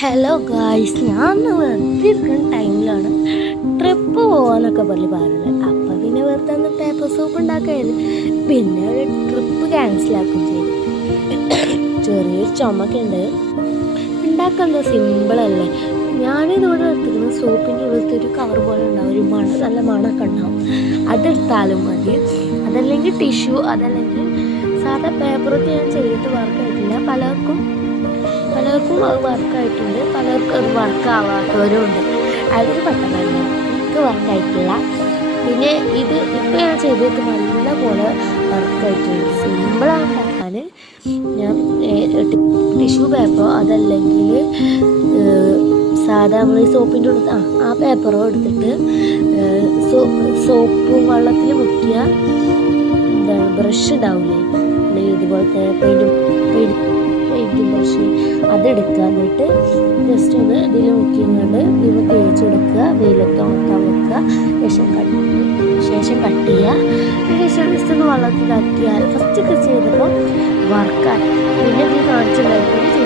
Hello guys, ഞാൻ വെറുതെ ഇരിക്കുന്ന ടൈമിലാണ് ട്രിപ്പ് പോകാനൊക്കെ പറയുന്നത്. അപ്പം പിന്നെ വെറുതെ ഒന്ന് പേപ്പർ സൂപ്പ് ഉണ്ടാക്കിയത്, പിന്നെ ഒരു ട്രിപ്പ് ക്യാൻസലാക്കുകയും ചെയ്തു. ചെറിയൊരു ചുമക്കെ ഉണ്ട്. ഉണ്ടാക്കുന്നത് സിമ്പിളല്ലേ. ഞാനിതിവിടെ എടുത്തിരിക്കുന്നത് സോപ്പിൻ്റെ ഉള്ളിലത്തെ ഒരു കവർ പോലെ ഉണ്ടാവും, ഒരു നല്ല മണമൊക്കെ ഉണ്ടാവും. അതെടുത്താലും മതി. അതല്ലെങ്കിൽ ടിഷ്യൂ, അതല്ലെങ്കിൽ സാധാ പേപ്പറൊക്കെ ഞാൻ ചെയ്തിട്ട് വർക്കായിട്ടില്ല. പലർക്കും അത് വർക്കായിട്ടുണ്ട്, പലർക്കും അത് വർക്കാവാത്തവരും ഉണ്ട്. അതൊരു പെട്ടെന്നല്ല, എനിക്ക് വർക്കായിട്ടില്ല. പിന്നെ ഇത് ഇപ്പം ഞാൻ ചെയ്തിട്ട് നല്ല പോലെ വർക്കായിട്ടുണ്ട്. സിമ്പിളാണ് ഉണ്ടാക്കാൻ. ഞാൻ ടിഷ്യൂ പേപ്പറോ അതല്ലെങ്കിൽ സാധാ നമ്മൾ സോപ്പിൻ്റെ ഉള്ളിൽ ആ പേപ്പറോ എടുത്തിട്ട് സോപ്പ് വെള്ളത്തിൽ മുക്കിയ ബ്രഷ് ഉണ്ടാവില്ലേ, ഇതുപോലത്തെ പെയിൻറ്റിങ് ബ്രഷ്, അതെടുക്കുക. എന്നിട്ട് ജസ്റ്റ് ഒന്ന് ഇതിൽ മുക്കിങ്ങണ്ട് ഇത് തേച്ച് കൊടുക്കുക, വെയിലത്ത് ഉണക്കാൻ വെക്കുക. ശേഷം കട്ട് ചെയ്യുക. ശേഷം ജസ്റ്റ് ഒന്ന് വെള്ളത്തിലാക്കിയാൽ ഫസ്റ്റൊക്കെ ചെയ്തപ്പോൾ വർക്കായി. പിന്നെ ഇത് കാണിച്ചിട്ടുണ്ടായിരുന്നു.